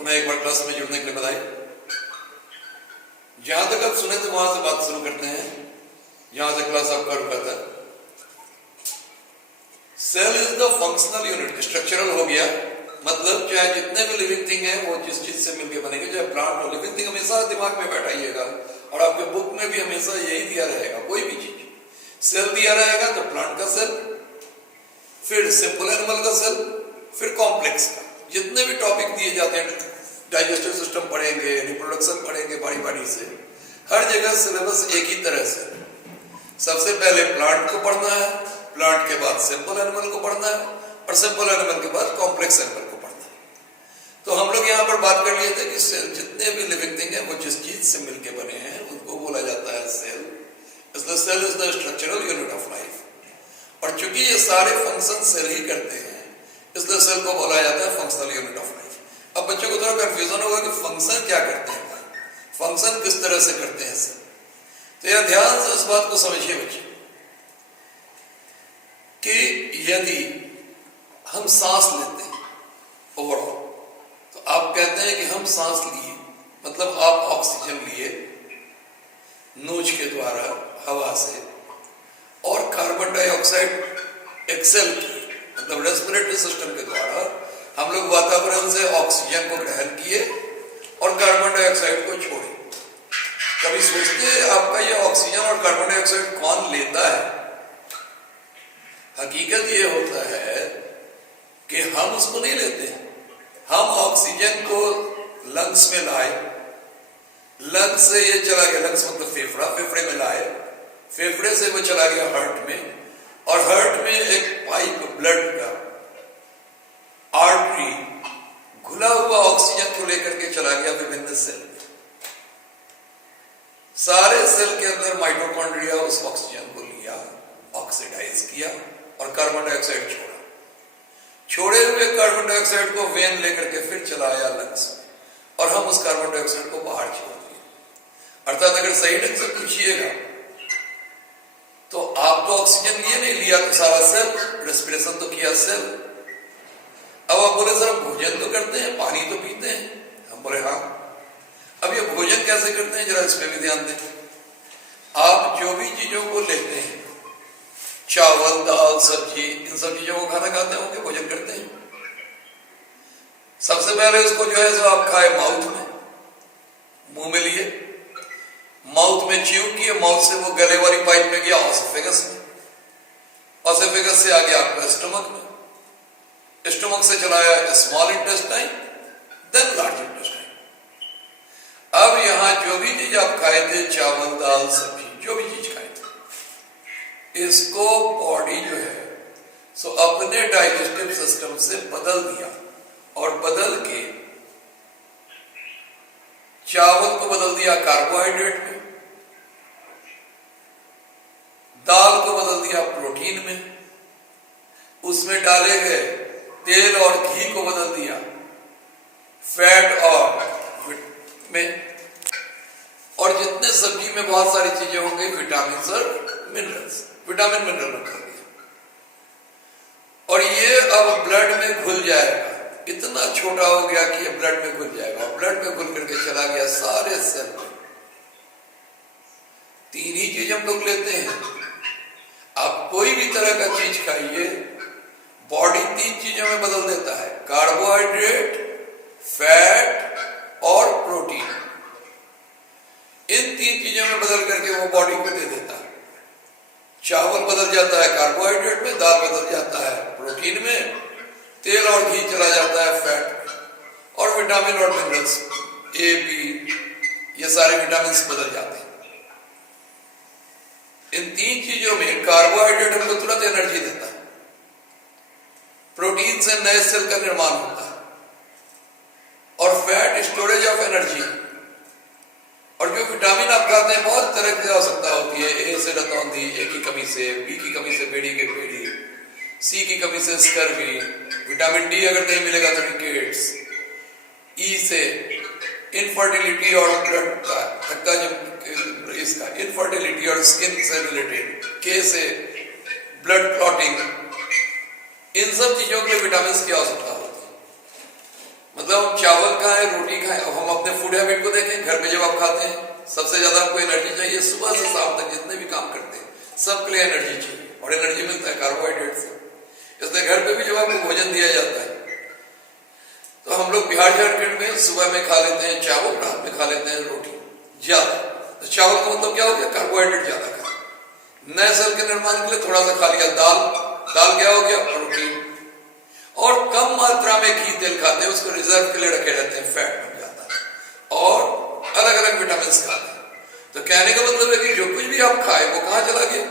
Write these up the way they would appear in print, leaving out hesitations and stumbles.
पुनः एक बार क्लास में जुड़ने के लिए बधाई। जहां तक आप सुने थे वहां से बात शुरू करते हैं, जहां से क्लास आपका रुका था। Cell is the functional unit, structural हो गया, मतलब चाहे जितने भी लिविंग थिंग है वो जिस चीज से मिलकर बनेंगे, चाहे प्लांट हो, लिविंग थिंग हमेशा दिमाग में बैठाइएगा और आपके बुक में भी हमेशा यही दिया रहेगा। कोई भी चीज सेल दिया रहेगा तो प्लांट का सेल, फिर सिंपल एनिमल का सेल, फिर कॉम्प्लेक्स का। जितने भी टॉपिक दिए जाते हैं, डाइजेस्टिव सिस्टम पढ़ेंगे, रिप्रोडक्शन पढ़ेंगे, बारी बारी से, हर जगह सिलेबस एक ही तरह से। सबसे पहले प्लांट को पढ़ना है, प्लांट के बाद सिंपल एनिमल को पढ़ना है और सिंपल एनिमल के बाद कॉम्प्लेक्स एनिमल को पढ़ना है। तो हम लोग यहाँ पर बात कर लिए थे कि जितने भी लिविंग थिंग है वो जिस चीज से मिलकर बने हैं उनको बोला जाता है सेल। इसलिए cell is the structural unit of life. और चूंकि ये सारे फंक्शन सेल ही करते हैं इसलिए सेल को बोला जाता है फंक्शनल यूनिट ऑफ लाइफ। अब बच्चों को थोड़ा कंफ्यूजन होगा कि फंक्शन क्या करते हैं, फंक्शन किस तरह से करते हैं सेल। तो यह ध्यान से इस बात को समझिए बच्चे कि यदि हम सांस लेते हैं ओवरऑल, तो आप कहते हैं कि हम सांस लिए, मतलब आप ऑक्सीजन लिए नोज के द्वारा हवा से, और कार्बन डाइऑक्साइड एक्सेल किए, मतलब रेस्पिरेटरी सिस्टम के द्वारा हम लोग वातावरण से ऑक्सीजन को ग्रहण किए और कार्बन डाइऑक्साइड को छोड़े। कभी सोचते हैं आपका ये ऑक्सीजन और कार्बन डाइऑक्साइड कौन लेता है? हकीकत ये होता है कि हम उसको नहीं लेते हैं। हम ऑक्सीजन को लंग्स में लाए, लंग्स से ये चला गया, लंग्स मतलब फेफड़ा, फेफड़े में लाए, फेफड़े से वो चला गया हार्ट में, और हार्ट में एक पाइप ब्लड का आर्टरी घुला हुआ ऑक्सीजन को लेकर के चला गया विभिन्न सेल। सारे सेल के अंदर माइटोकॉन्ड्रिया उस ऑक्सीजन को लिया, ऑक्सीडाइज किया और कार्बन डाइऑक्साइड छोड़ा। छोड़े हुए कार्बन डाइऑक्साइड को वेन लेकर के फिर चलाया लंग्स में, और हम उस कार्बन डाइऑक्साइड को बाहर छोड़ दिए। अर्थात अगर सही ढंग से पूछिएगा तो आप तो ऑक्सीजन लिए नहीं, लिया तो सारा सेल, रेस्पिरेशन तो किया सेल। अब आप बोले सर भोजन तो करते हैं, पानी तो पीते हैं, हम बोले हाँ। अब ये भोजन कैसे करते हैं जरा इस पे भी ध्यान दें। आप जो भी चीजों को लेते हैं, चावल, दाल, सब्जी, इन सब चीजों को खाना खाते होंगे, भोजन करते हैं। सबसे पहले उसको जो है सो आप खाए माउथ में, मुंह में लिए, माउथ में च्यू किए, माउथ से वो गले वाली पाइप में गया ऑसोफेगस में, ऑसोफेगस से आ गया आपका स्टमक में, स्टमक से चलाया small intestine, then large intestine. अब यहां जो भी चीज आप खाए थे, चावल, दाल, सब्जी, जो भी चीज खाए थे, इसको बॉडी जो है सो अपने डाइजेस्टिव सिस्टम से बदल दिया, और बदल के चावल को बदल दिया कार्बोहाइड्रेट में, दाल को बदल दिया प्रोटीन में, उसमें डाले गए तेल और घी को बदल दिया फैट और में, और जितने सब्जी में बहुत सारी चीजें होंगी विटामिन और मिनरल्स, विटामिन मिनरल रखा दिया, और ये अब ब्लड में घुल जाएगा। इतना छोटा हो गया कि ये ब्लड में घुल जाएगा, और ब्लड में घुल करके चला गया सारे सेल में। तीन ही चीज हम लोग लेते हैं। आप कोई भी तरह का चीज खाइए, बॉडी तीन चीजों में बदल देता है, कार्बोहाइड्रेट, फैट और प्रोटीन। इन तीन चीजों में बदल करके वो बॉडी को दे देता है। चावल बदल जाता है कार्बोहाइड्रेट में, दाल बदल जाता है प्रोटीन में, तेल और घी चला जाता है फैट में, और विटामिन और मिनरल्स ए, बी, ये सारे विटामिन बदल जाते हैं। इन तीन चीजों में कार्बोहाइड्रेट हमको तुरंत एनर्जी देता है, प्रोटीन से नए सेल का निर्माण होता है, और फैट स्टोरेज ऑफ एनर्जी। और जो विटामिन आप खाते हैं बहुत तरह की आवश्यकता होती है, ए से रतौंधी, ए की कमी से, बी की कमी से बेड़ी के बेड़ी, सी की कमी से स्कर्वी, विटामिन डी अगर नहीं मिलेगा तो रिकेट्स, ई से इनफर्टिलिटी और ब्लड का धक्का, जो इसका इनफर्टिलिटी और स्किन से रिलेटेड, के से ब्लड क्लॉटिंग, इन सब चीजों के लिए विटामिन की आवश्यकता होती है। मतलब हम चावल खाएं, रोटी खाएं। अब हम अपने फूड हैबिट को देखें, घर में जब आप खाते हैं सबसे ज्यादा आपको एनर्जी चाहिए। सुबह से शाम तक जितने भी काम करते हैं सबके लिए एनर्जी चाहिए, और एनर्जी मिलता है कार्बोहाइड्रेट से। इसलिए घर पे भी जब आपको भोजन दिया जाता है तो हम लोग बिहार झारखंड में सुबह में खा लेते हैं चावल, रात में खा लेते हैं रोटी ज्यादा। तो चावल का मतलब क्या हो गया, कार्बोहाइड्रेट ज्यादा खा। नए सेल के निर्माण के लिए थोड़ा सा खा लिया दाल, दाल क्या हो गया, प्रोटीन। और कम मात्रा में घी तेल खाते हैं, उसको रिजर्व के लिए रखे रहते हैं, फैट बन जाता है। और अलग अलग विटामिन खाते हैं। तो कहने का मतलब है कि जो कुछ भी आप खाए वो कहां चला गया,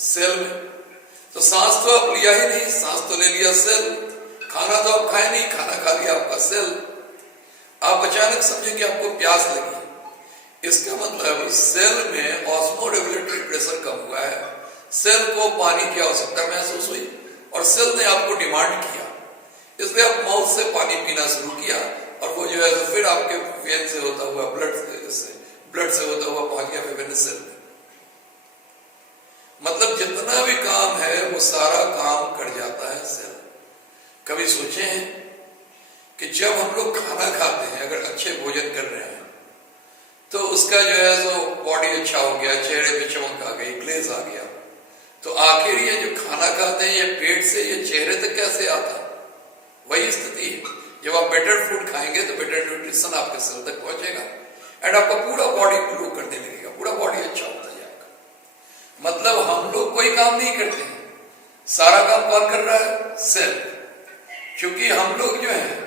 सेल में। तो सांस तो आप लिया ही नहीं, सांस तो ले लिया सेल। खाना तो आप खाए नहीं, खाना खा लिया आपका सेल। आप अचानक समझे कि आपको प्यास लगी, इसका मतलब सेल में ऑस्मोरेगुलेटरी प्रेशर कम हुआ है, सेल को पानी की आवश्यकता महसूस हुई और सेल ने आपको डिमांड किया, इसलिए आप माउथ से पानी पीना शुरू किया। और वो जो है तो फिर आपके वेन से होता हुआ ब्लड से होता हुआ पहुंच गया विभिन्न सेल में। मतलब जितना भी काम है वो सारा काम कर जाता है सेल। कभी सोचे हैं कि जब हम लोग खाना खाते हैं, अगर अच्छे भोजन कर रहे हैं तो उसका जो है तो बॉडी अच्छा हो गया, चेहरे पे चमक आ गई, ग्लेज आ गया, तो आखिर ये जो खाना खाते हैं ये पेट से ये चेहरे तक कैसे आता है? वही स्थिति है। जब आप बेटर फूड खाएंगे तो बेटर न्यूट्रिशन आपके सेल तक पहुंचेगा एंड आपका पूरा बॉडी ग्लो करने लगेगा, पूरा बॉडी अच्छा होता जाएगा। मतलब हम लोग कोई काम नहीं करते हैं, सारा काम कौन कर रहा है? सेल। क्योंकि हम लोग जो है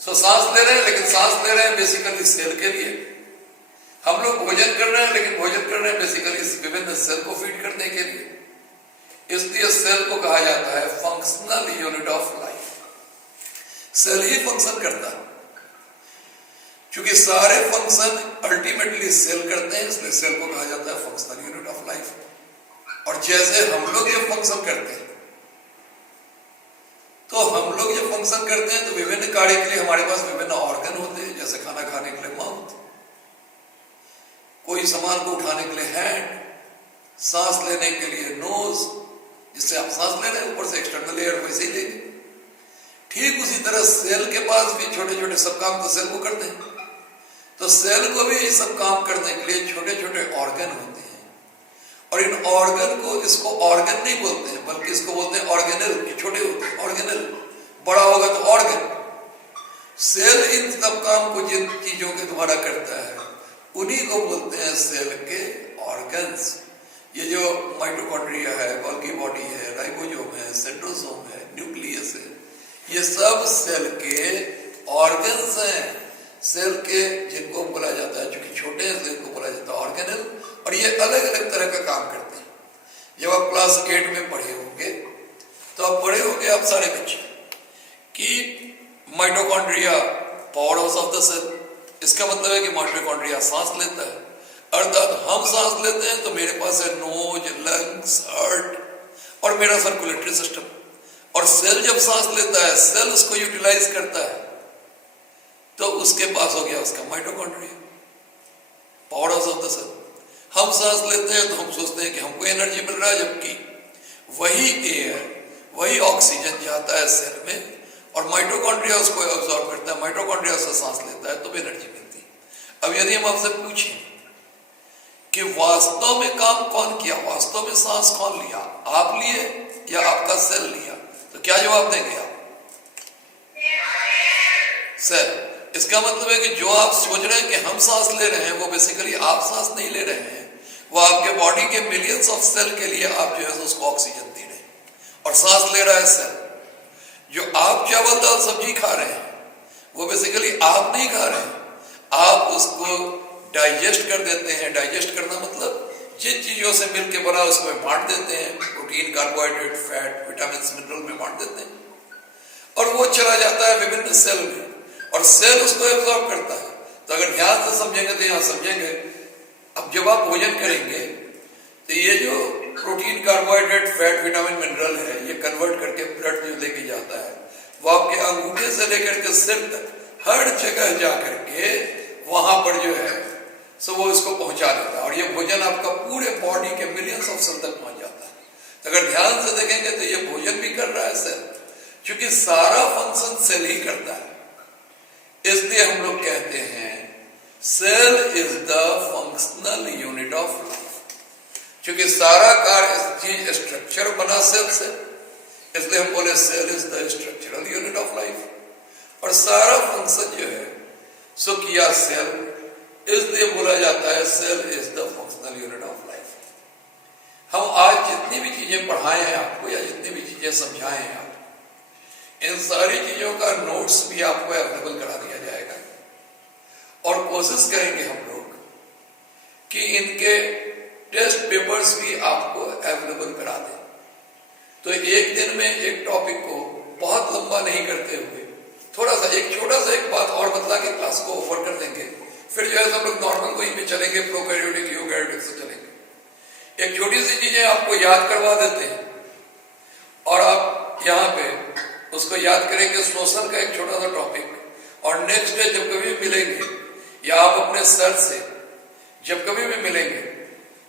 सो सांस ले रहे हैं, लेकिन सांस ले रहे हैं बेसिकली सेल के लिए। हम लोग भोजन कर रहे हैं, लेकिन भोजन कर रहे हैं बेसिकली विभिन्न सेल को फीड करने के लिए। इसलिए सेल को कहा जाता है functional unit of life. Cell ही फंक्शन करता है, क्योंकि सारे फंक्शन अल्टीमेटली सेल करते हैं, इसलिए सेल को कहा जाता है फंक्शनल यूनिट ऑफ लाइफ। और जैसे हम लोग ये फंक्शन करते हैं, तो हम लोग जब फंक्शन करते हैं तो विभिन्न कार्य के लिए हमारे पास विभिन्न ऑर्गन होते हैं। जैसे खाना खाने के लिए माउथ, कोई सामान को उठाने के लिए हैंड, सांस लेने के लिए नोज, जिससे आप सांस ले रहे हैं, ऊपर से एक्सटर्नल एयर वैसे ही लेंगे। ठीक उसी तरह सेल के पास भी छोटे छोटे सब काम तो सेल को करते हैं। तो सेल को भी ये सब काम करने के लिए छोटे छोटे ऑर्गन होते हैं, और इन ऑर्गन को, इसको ऑर्गन नहीं बोलते हैं बल्कि इसको बोलते हैं ऑर्गेनल। ये छोटे होते हैं ऑर्गेनल, बड़ा होगा तो ऑर्गन। सेल इन सब काम को जिन चीजों के द्वारा करता है उन्हीं को बोलते हैं सेल के ऑर्गन्स। ये जो माइटोकॉन्ड्रिया है, गोल्गी बॉडी है, राइबोसोम है, सेंट्रोसोम है, न्यूक्लियस है, ये सब सेल के ऑर्गन्स हैं। सेल के जिनको बोला जाता है, चूंकि छोटे हैं सेल को बोला जाता है ऑर्गेनल, और ये अलग अलग तरह का काम करते हैं। जब आप क्लास 8 में पढ़े होंगे तो आप पढ़े होंगे, आप सारे बच्चे, कि mitochondria powerhouse of the cell. इसका मतलब है कि माइटोकॉन्ड्रिया सांस लेता है, अर्थात हम सांस लेते हैं तो मेरे पास है नोज, लंग्स, हार्ट और मेरा सर्कुलेटरी सिस्टम। और सेल जब सांस लेता है, सेल उसको यूटिलाइज करता है, तो उसके पास हो गया उसका mitochondria, powerhouse of the cell. हम सांस लेते हैं तो हम सोचते हैं कि हमको एनर्जी मिल रहा है, जबकि वही एयर, वही ऑक्सीजन जाता है सेल में और माइटोकॉन्ड्रिया उसको अब्सॉर्ब करता है, माइटोकॉन्ड्रिया से सांस लेता है तो भी एनर्जी मिलती है। अब यदि हम आपसे पूछें कि वास्तव में काम कौन किया, वास्तव में सांस कौन लिया, आप लिए या आपका सेल लिया, तो क्या जवाब देंगे आप? सेल। इसका मतलब है कि जो आप सोच रहे हैं कि हम सांस ले रहे हैं, वो बेसिकली आप सांस नहीं ले रहे हैं, वो आपके बॉडी के मिलियंस ऑफ सेल के लिए आप जो है उसको ऑक्सीजन दे रहे हैं, और सांस ले रहा है सेल। जो आप चावल दाल सब्जी खा रहे हैं वो बेसिकली आप नहीं खा रहे हैं, आप उसको डाइजेस्ट कर देते हैं। डाइजेस्ट करना मतलब जिन चीजों से मिलके बना उसमें बांट देते हैं, protein, carbohydrate, fat, vitamin, mineral में बांट देते हैं, और वो चला जाता है विभिन्न सेल में, और सेल उसको एब्जॉर्ब करता है। तो अगर ध्यान से समझेंगे तो यहां समझेंगे, अब जब आप भोजन करेंगे तो ये जो protein, carbohydrate, fat, vitamin, mineral है, ये कन्वर्ट करके ब्लड जो लेके जाता है, वो आपके अंगूठे से लेकर के सिर तक हर जगह जा करके वहां पर जो है सो वो इसको पहुंचा देता है, और ये भोजन आपका पूरे बॉडी के मिलियंस ऑफ सेल तक पहुंच जाता है। तो अगर ध्यान से देखेंगे तो ये भोजन भी कर रहा है सेल, क्योंकि सारा फंक्शन सेल ही करता है। इसलिए हम लोग कहते हैं cell is the functional unit of life. क्योंकि सारा कार्य स्ट्रक्चर बना सेल से, इसलिए हम बोले cell is the structural unit of life. और सारा फंक्शन जो है सो किया सेल, इसलिए बोला जाता है cell is the functional unit of life. हम आज जितनी भी चीजें पढ़ाए हैं आपको या जितनी भी चीजें समझाए हैं आप, इन सारी चीजों का नोट्स भी आपको अवेलेबल करा दिया जाएगा। और कोशिश करेंगे हम लोग कि इनके टेस्ट पेपर्स भी आपको अवेलेबल करा दें। तो एक दिन में एक टॉपिक को बहुत लंबा नहीं करते हुए थोड़ा सा एक छोटा सा एक बात और बतला के क्लास को ओवर कर देंगे। फिर जो है हम लोग नॉर्मल वहीं पे चलेंगे, प्रोकैरियोटिक यूकैरियोटिक से चलेंगे। एक छोटी सी चीजें आपको याद करवा देते हैं और आप यहाँ पे उसको याद करेंगे, सोशल का एक छोटा सा टॉपिक। और नेक्स्ट डे जब कभी मिलेंगे या आप अपने सर से जब कभी भी मिलेंगे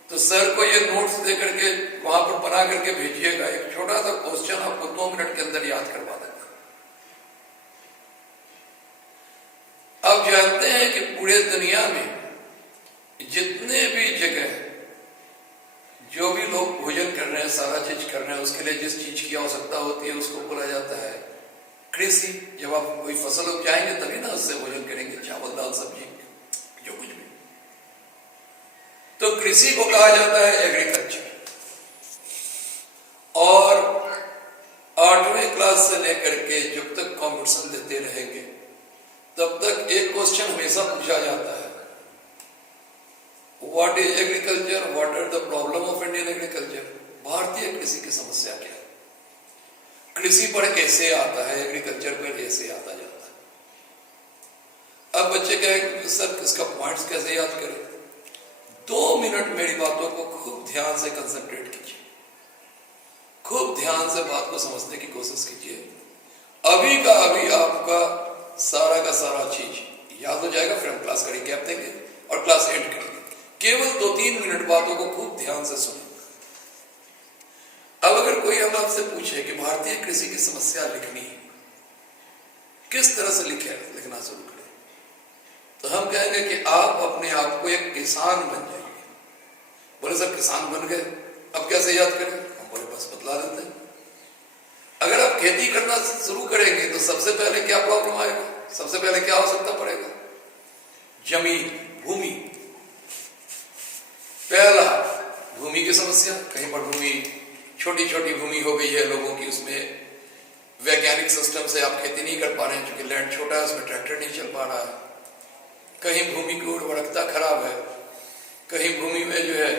तो सर को ये नोट्स दे करके वहां पर बना करके भेजिएगा। एक छोटा सा क्वेश्चन आपको 2 मिनट के अंदर याद करवा देगा। आप जानते हैं कि पूरे दुनिया में जितने भी जगह जो भी लोग भोजन कर रहे हैं, सारा चीज कर रहे हैं, उसके लिए जिस चीज की आवश्यकता होती है उसको बोला जाता है कृषि। जब आप कोई फसल उपजाएंगे तभी ना उससे भोजन करेंगे, चावल दाल सब्जी जो कुछ भी। तो कृषि को कहा जाता है एग्रीकल्चर। और 8वीं क्लास से लेकर के जब तक कॉम्पिटिशन देते रहेंगे तब तक एक क्वेश्चन हमेशा पूछा जाता है, what is agriculture, what are the problem of Indian agriculture. भारतीय कृषि की समस्या क्या है। कृषि पर ऐसे आता है, एग्रीकल्चर पर ऐसे आता जाता है। अब बच्चे कहें सर इसका पॉइंट्स कैसे याद करें। 2 मिनट मेरी बातों को खूब ध्यान से कंसंट्रेट कीजिए, खूब ध्यान से बात को समझने की कोशिश कीजिए। अभी का अभी आपका सारा का सारा चीज याद हो जाएगा। फिर हम क्लास करेंगे, गैप देंगे और क्लास एंड करेंगे। केवल 2-3 मिनट बातों को खूब ध्यान से सुनिए। अब अगर कोई हम आपसे पूछे कि भारतीय कृषि की समस्या लिखनी है, किस तरह से लिखना शुरू करें, तो हम कहेंगे कि आप अपने आप को एक किसान बन जाइए। बोले सर किसान बन गए, अब कैसे याद करें। हम बोले बस बतला देते हैं। अगर आप खेती करना शुरू करेंगे तो सबसे पहले क्या प्रॉब्लम आएगा, सबसे पहले क्या आवश्यकता पड़ेगा, जमीन, भूमि। पहला भूमि की समस्या, कहीं पर भूमि छोटी छोटी भूमि हो गई है लोगों की, उसमें वैज्ञानिक सिस्टम से आप खेती नहीं कर पा रहे हैं क्योंकि लैंड छोटा है, उसमें ट्रैक्टर नहीं चल पा रहा है। कहीं भूमि की उर्वरकता खराब है, कहीं भूमि में जो है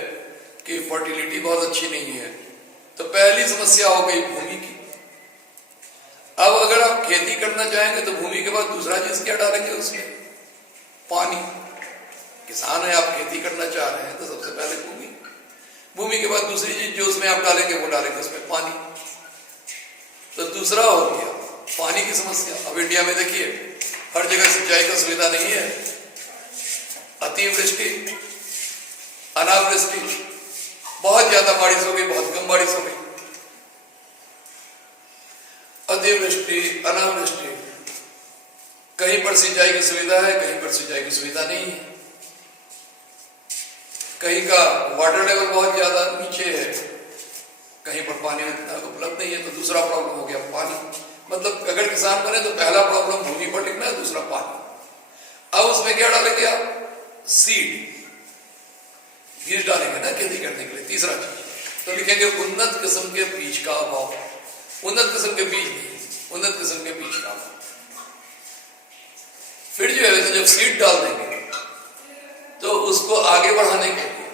कि फर्टिलिटी बहुत अच्छी नहीं है। तो पहली समस्या हो गई भूमि की। अब अगर आप खेती करना चाहेंगे तो भूमि के बाद दूसरा चीज क्या डालेंगे उसमें, पानी। किसान है, आप खेती करना चाह रहे हैं तो सबसे पहले भूमि, भूमि के बाद दूसरी चीज जो उसमें आप डालेंगे वो डालेंगे उसमें पानी। तो दूसरा हो गया पानी की समस्या। अब इंडिया में देखिए हर जगह सिंचाई का सुविधा नहीं है। अतिवृष्टि, अनावृष्टि, बहुत ज्यादा बारिश हो गई, बहुत कम बारिश हो गई। अतिवृष्टि, अनावृष्टि, कहीं पर सिंचाई की सुविधा है, कहीं पर सिंचाई की सुविधा नहीं है। कहीं का वाटर लेवल बहुत ज्यादा नीचे है, कहीं पर पानी उपलब्ध नहीं है। तो दूसरा प्रॉब्लम हो गया पानी। मतलब अगर किसान बने तो पहला प्रॉब्लम भूमि पर लिखना है, दूसरा पानी। अब उसमें क्या डालेंगे आप, सीड, बीज डालेंगे ना खेती करने के लिए। तीसरा चीज तो लिखेंगे उन्नत किस्म के बीज का अभाव। उन्नत किस्म के बीज नहीं, उन्नत किस्म के बीज का अभाव। फिर जो है तो जब सीड डाल देंगे तो उसको आगे बढ़ाने के लिए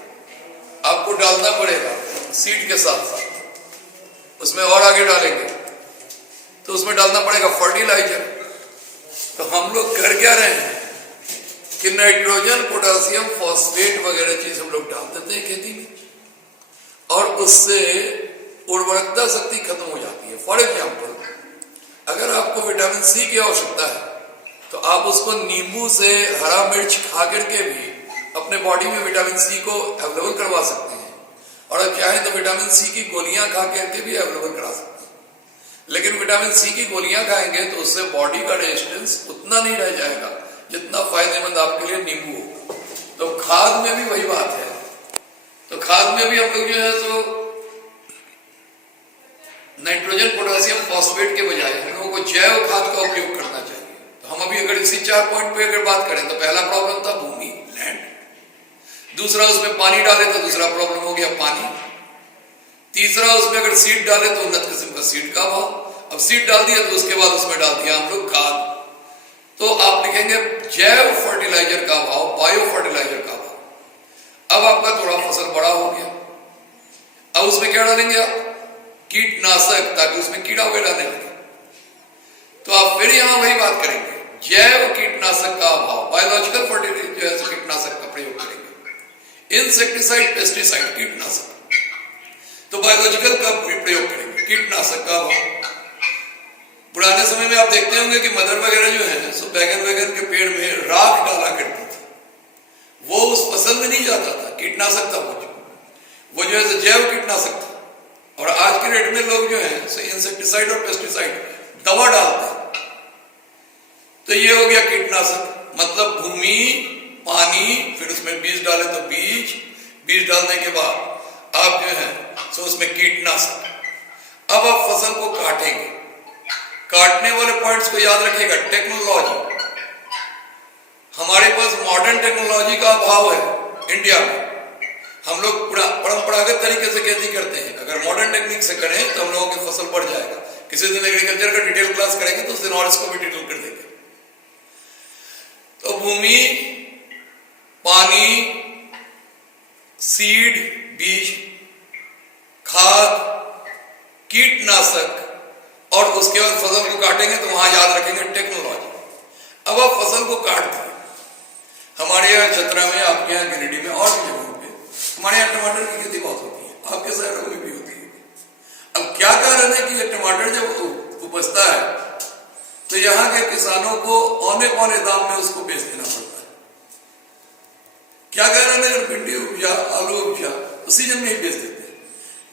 आपको डालना पड़ेगा सीड के साथ साथ उसमें और आगे डालेंगे तो उसमें डालना पड़ेगा फर्टिलाइजर। तो हम लोग कर क्या रहे हैं कि नाइट्रोजन, पोटासियम, फॉस्फेट वगैरह चीज हम लोग डाल देते हैं खेती में और उससे उर्वरकता शक्ति खत्म हो जाती है। फॉर एग्जाम्पल अगर आपको विटामिन सी की आवश्यकता है तो आप उसको नींबू से, हरा मिर्च खा करके भी अपने बॉडी में विटामिन सी को अवेलेबल करवा सकते हैं। और अगर चाहें तो विटामिन सी की गोलियां खा करके भी अवेलेबल करा सकते हैं। लेकिन विटामिन सी की गोलियां खाएंगे तो उससे बॉडी का रेजिस्टेंस उतना उतना नहीं रह जाएगा जितना फायदेमंद आपके लिए नींबू होगा। तो खाद में भी वही बात है। तो खाद में भी हम लोग जो है सो नाइट्रोजन पोटेशियम फॉस्फेट के बजाय हम लोगों को जैव खाद का उपयोग करना चाहिए। तो हम अभी अगर इसी 4 पॉइंट पे अगर बात करें तो पहला प्रॉब्लम था भूमि, लैंड। दूसरा उसमें पानी डाले तो दूसरा प्रॉब्लम हो गया पानी। तीसरा उसमें अगर सीड डाले तो उन्नत किस्म का सीड का अभाव। अब सीड डाल दिया तो उसके बाद उसमें डाल दिया हम लोग खाद। तो आप लिखेंगे जैव फर्टिलाइजर का अभाव, बायो फर्टिलाइजर का अभाव। अब आपका थोड़ा फसल बड़ा हो गया। अब उसमें क्या डालेंगे आप? कीटनाशक, ताकि उसमें कीड़ा वगैरह नहीं लगे। तो आप फिर यहां वही बात करेंगे, जैव कीटनाशक का अभाव, बायोलॉजिकल फर्टिलाइजर जो है कीटनाशक का प्रयोग करेंगे। इंसेक्टिसाइड, पेस्टिसाइड, कीटनाशक। तो बायोलॉजिकल का प्रयोग करेंगे, कीटनाशक का अभाव। पुराने समय में आप देखते होंगे कि मदर वगैरह जो है सो बैगन वैगन के पेड़ में राख डाला करती थी। वो उस फसल में नहीं जाता था, कीटनाशक था वो जो है जैव कीटनाशक था। और आज के डेट में लोग जो है सो इंसेक्टिसाइड और पेस्टिसाइड दवा डालते हैं। तो ये हो गया कीटनाशक। मतलब भूमि, पानी, फिर उसमें बीज डाले तो बीज डालने के बाद आप जो है सो उसमें कीटनाशक। अब आप फसल को काटेंगे। काटने वाले पॉइंट्स को याद रखिएगा। टेक्नोलॉजी, हमारे पास मॉडर्न टेक्नोलॉजी का अभाव है इंडिया में। हम लोग परंपरागत तरीके से खेती करते हैं। अगर मॉडर्न टेक्निक से करें तो हम लोगों की फसल बढ़ जाएगा। किसी दिन एग्रीकल्चर का डिटेल क्लास करेंगे तो उस दिन और इसको भी डिटेल कर देंगे। तो भूमि, पानी, सीड, बीज, खाद, कीटनाशक, और उसके बाद फसल को काटेंगे तो वहां याद रखेंगे टेक्नोलॉजी। अब आप फसल को काट दिए। हमारे यहाँ चतरा में, आपके यहाँ गिरिडीह में और भी जगहों पे हमारे यहाँ टमाटर की खेती बहुत होती है, आपके शहरों में भी होती है। अब क्या कारण है कि ये टमाटर जब उपजता है तो यहाँ के किसानों को औने पौने दाम में उसको बेच देना पड़ता है। क्या कारण है? अगर भिंडी उपजा, आलू उपजा तो सीजन में ही बेच देते हैं,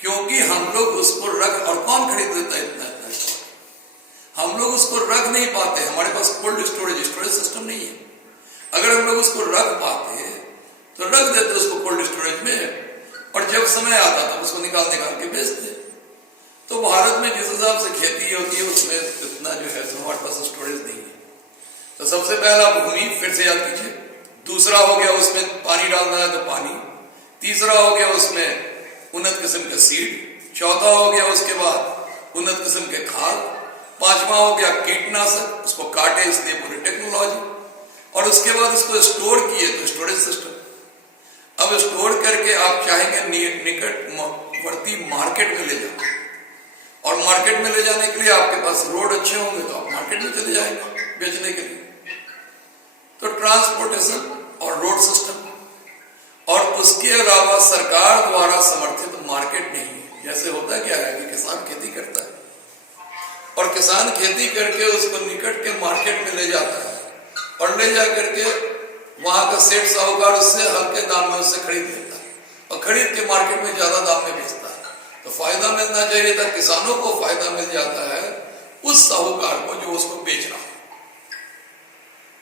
क्योंकि हम लोग उसको रख, और कौन खरीद देता है इतना? हम लोग उसको रख नहीं पाते। हमारे पास कोल्ड स्टोरेज सिस्टम नहीं है। अगर हम लोग उसको रख पाते तो रख देते उसको कोल्ड स्टोरेज में, और जब समय आता तो उसको निकाल के बेचते। तो भारत में जिस हिसाब से खेती होती है उसमें इतना जो है हमारे पास स्टोरेज नहीं है। तो सबसे पहला भूमि, फिर से याद कीजिए। दूसरा हो गया उसमें पानी डालना है तो पानी। तीसरा हो गया उसमें उन्नत किस्म के सीड। चौथा हो गया उसके बाद उन्नत किस्म के खाद। पांचवा हो गया कीटनाशक, उसको काटे इसलिए पूरी टेक्नोलॉजी। और उसके बाद उसको स्टोर किए तो स्टोरेज सिस्टम। अब स्टोर करके आप चाहेंगे निकटवर्ती मार्केट में ले जाओ, और मार्केट में ले जाने के लिए आपके पास रोड अच्छे होंगे तो आप मार्केट में चले जाएंगे बेचने के लिए। तो ट्रांसपोर्टेशन और रोड सिस्टम, और उसके अलावा सरकार द्वारा समर्थित मार्केट नहीं है। जैसे होता क्या है कि किसान खेती करता है और किसान खेती करके उसको निकट के मार्केट में ले जाता है, और ले जाकर के वहां का सेठ साहूकार उससे हल्के दाम में उससे खरीद लेता है, और खरीद के मार्केट में ज्यादा दाम में बेचता है। तो फायदा मिलना चाहिए था, किसानों को फायदा मिल जाता है उस साहूकार को जो उसको बेच रहा है।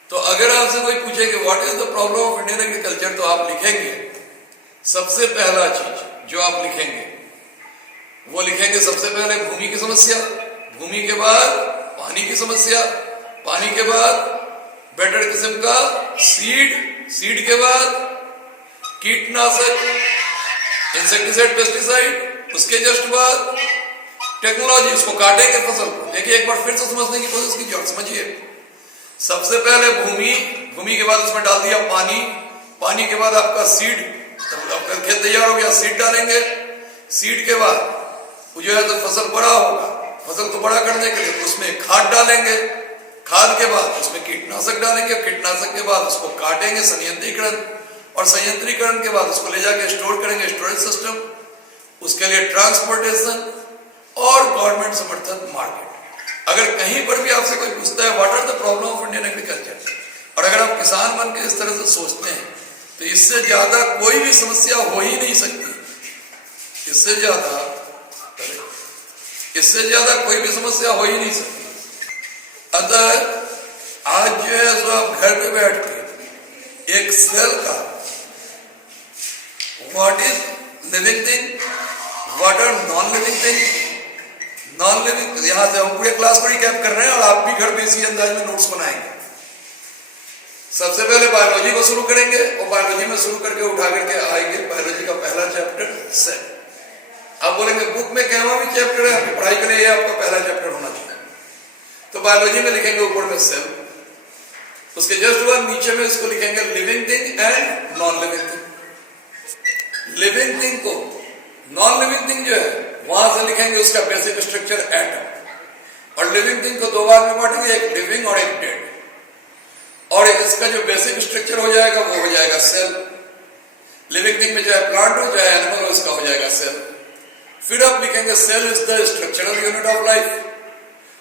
तो अगर आपसे कोई पूछे कि what is the problem of Indian agriculture, तो आप लिखेंगे सबसे पहला चीज जो आप लिखेंगे वो लिखेंगे सबसे पहले भूमि की समस्या, भूमि के बाद पानी की समस्या, पानी के बाद बेटर किस्म का सीड, सीड के बाद कीटनाशक, इंसेक्टिसाइड, पेस्टिसाइड, उसके जस्ट बाद टेक्नोलॉजी। इसको काटेंगे फसल को। देखिए एक बार फिर से समझने की कोशिश कीजिए और समझिए। सबसे पहले भूमि, भूमि के बाद उसमें डाल दिया पानी, पानी के बाद आपका सीड, आपका खेत तैयार हो गया, सीड डालेंगे, सीड के बाद जो है तो फसल बड़ा होगा, फसल को बड़ा करने के लिए उसमें खाद डालेंगे, खाद के बाद उसमें कीटनाशक डालेंगे, कीटनाशक के बाद उसको काटेंगे, संयंत्रीकरण, और संयंत्रीकरण के बाद उसको ले जाके स्टोर करेंगे, स्टोरेज सिस्टम, उसके लिए ट्रांसपोर्टेशन और गवर्नमेंट समर्थन मार्केट। अगर कहीं पर भी आपसे कोई पूछता है what are the problem of Indian agriculture, और अगर आप किसान बन के इस तरह से सोचते हैं तो इससे ज्यादा कोई भी समस्या हो ही नहीं सकती। इससे ज्यादा कोई भी समस्या हो ही नहीं सकती। अतः आज जो जो है सो आप घर पे बैठ के एक सेल का what is living thing, what are non living thing, non living, यहां से हम पूरे क्लास को रिकैप कर रहे हैं और आप भी घर पे इसी अंदाज में नोट्स बनाएंगे। सबसे पहले बायोलॉजी को शुरू करेंगे और बायोलॉजी में शुरू करके उठा करके आएंगे बायोलॉजी का पहला चैप्टर सेल। आप बोलेंगे बुक में कहवा भी चैप्टर है, आपकी पढ़ाई के लिए आपका पहला चैप्टर होना चाहिए। तो बायोलॉजी में लिखेंगे ऊपर में सेल, उसके जस्ट बाद नीचे में इसको लिखेंगे living thing and non living thing. Living thing को, नॉन लिविंग थिंग जो है वहां से लिखेंगे उसका बेसिक स्ट्रक्चर एटम, और लिविंग थिंग को दो बार में बांटेंगे, एक लिविंग और एक डेड, और इसका जो बेसिक स्ट्रक्चर हो जाएगा वो हो जाएगा सेल। लिविंग थिंग में चाहे प्लांट हो चाहे एनिमल हो, इसका हो जाएगा सेल। फिर आप लिखेंगे cell is the structural unit of life,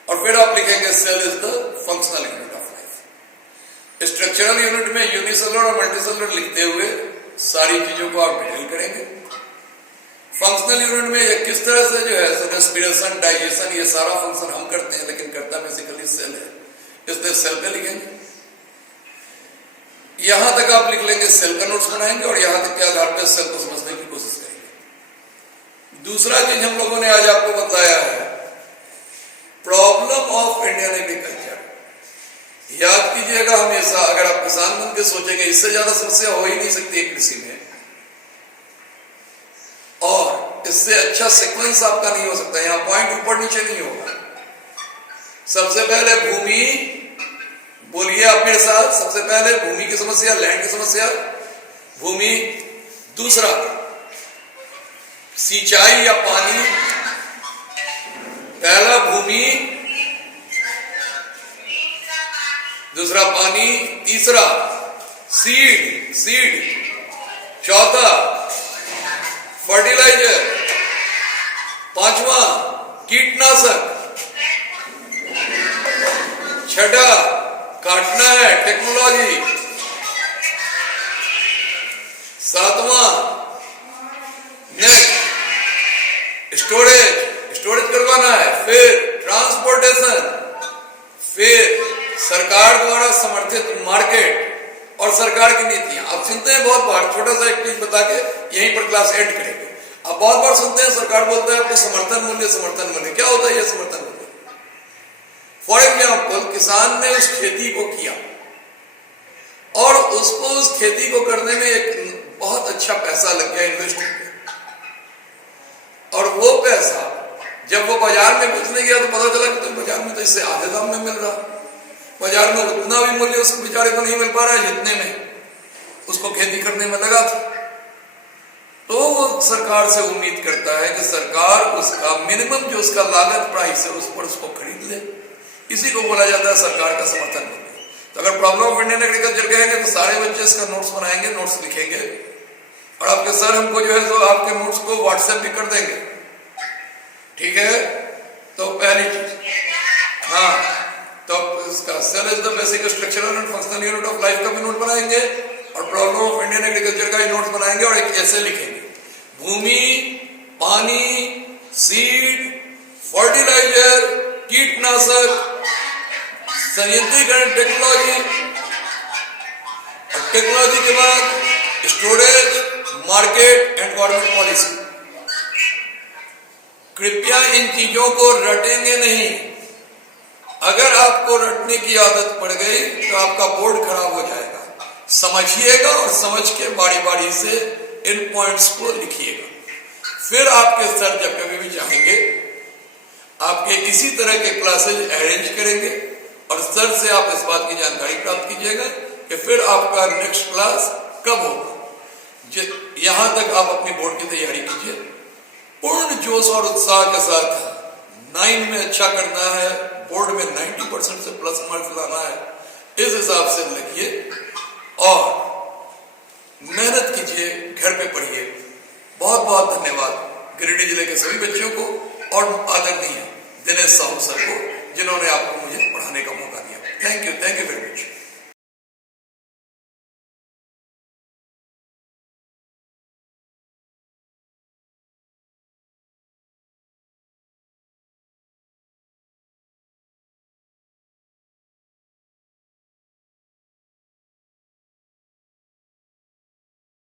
और फिर आप लिखेंगे cell is the functional unit of life. Structural unit में यूनिसेलुलर और मल्टीसेलुलर लिखते हुए सारी चीजों को आप डिटेल करेंगे। फंक्शनल यूनिट में ये किस तरह से जो है रेस्पिरेशन, डाइजेशन, ये सारा फंक्शन हम करते हैं, लेकिन करता बेसिकली सेल है, इसलिए सेल पे लिखेंगे। यहां तक आप लिख लेंगे, सेल का नोट्स बनाएंगे और यहां तक के आधार पर सेल को समझने की कोशिश करेंगे। दूसरा चीज हम लोगों ने आज आपको बताया है प्रॉब्लम ऑफ इंडियन एग्रीकल्चर। याद कीजिएगा हमेशा, अगर आप किसान बन के सोचेंगे इससे ज्यादा समस्या हो ही नहीं सकती है कृषि में, और इससे अच्छा सीक्वेंस आपका नहीं हो सकता। यहां पॉइंट ऊपर नीचे नहीं होगा। सबसे पहले भूमि, बोलिए आप मेरे साथ, सबसे पहले भूमि की समस्या, लैंड की समस्या, भूमि। दूसरा सिंचाई या पानी, पहला भूमि, दूसरा पानी, तीसरा सीड, चौथा फर्टिलाइजर, पांचवा कीटनाशक, छठा काटना है टेक्नोलॉजी, सातवां नेक्स्ट स्टोरेज करवाना है, फिर ट्रांसपोर्टेशन, फिर सरकार द्वारा समर्थित मार्केट और सरकार की नीतियां। आप सुनते हैं बहुत बार, छोटा सा एक चीज बता के यहीं पर क्लास एंड करेंगे। आप बहुत बार सुनते हैं सरकार बोलता है आपको समर्थन मूल्य। क्या होता है ये समर्थन मूल्य? फॉर एग्जाम्पल, किसान ने उस खेती को किया और उसको उस खेती को करने में एक बहुत अच्छा पैसा लग गया, इन्वेस्ट हो गया, और वो पैसा जब वो बाजार में बेचने गया तो पता चला कि तो बाजार में तो इससे आधे दाम में मिल रहा, बाजार में उतना भी मूल्य उस बेचारे को नहीं मिल पा रहा है जितने में उसको खेती करने में लगा था। तो वो सरकार से उम्मीद करता है कि सरकार उसका मिनिमम जो उसका लागत प्राइस है उस पर उसको खरीद ले। इसी को बोला जाता है सरकार का समर्थन मूल्य। तो अगर प्रॉब्लम ऑफ इंडियन एग्रीकल्चर कहेंगे तो सारे बच्चे इसका नोट्स बनाएंगे, नोट्स लिखेंगे, और आपके सर हमको जो है तो आपके नोट्स को व्हाट्सएप भी कर देंगे, ठीक है। तो पहली चीज, हाँ, तो इसका cell is the basic structural and functional unit of life का भी नोट बनाएंगे, और प्रॉब्लम ऑफ इंडियन एग्रीकल्चर का भी नोट बनाएंगे, और एक ऐसे लिखेंगे भूमि, पानी, सीड, फर्टिलाइजर, कीटनाशक, संयंत्रीकरण, टेक्नोलॉजी, और टेक्नोलॉजी के बाद storage, market and government policy. कृपया इन चीजों को रटेंगे नहीं। अगर आपको रटने की आदत पड़ गई तो आपका बोर्ड खराब हो जाएगा। समझिएगा और समझ के बारी बारी से इन पॉइंट्स को लिखिएगा। फिर आपके सर जब कभी भी चाहेंगे आपके इसी तरह के क्लासेज अरेंज करेंगे, और सर से आप इस बात की जानकारी प्राप्त कीजिएगा कि फिर आपका नेक्स्ट क्लास कब होगा। यहां तक आप अपनी बोर्ड की तैयारी कीजिए, पूर्ण जोश और उत्साह के साथ। 9 में अच्छा करना है, बोर्ड में 90% से प्लस मार्क्स लाना है, इस हिसाब से लिखिए और मेहनत कीजिए, घर पे पढ़िए। बहुत बहुत धन्यवाद गिरिडीह जिले के सभी बच्चों को और आदरणीय दिनेश साहू सर को, जिन्होंने आपको मुझे पढ़ाने का मौका दिया। Thank you very much.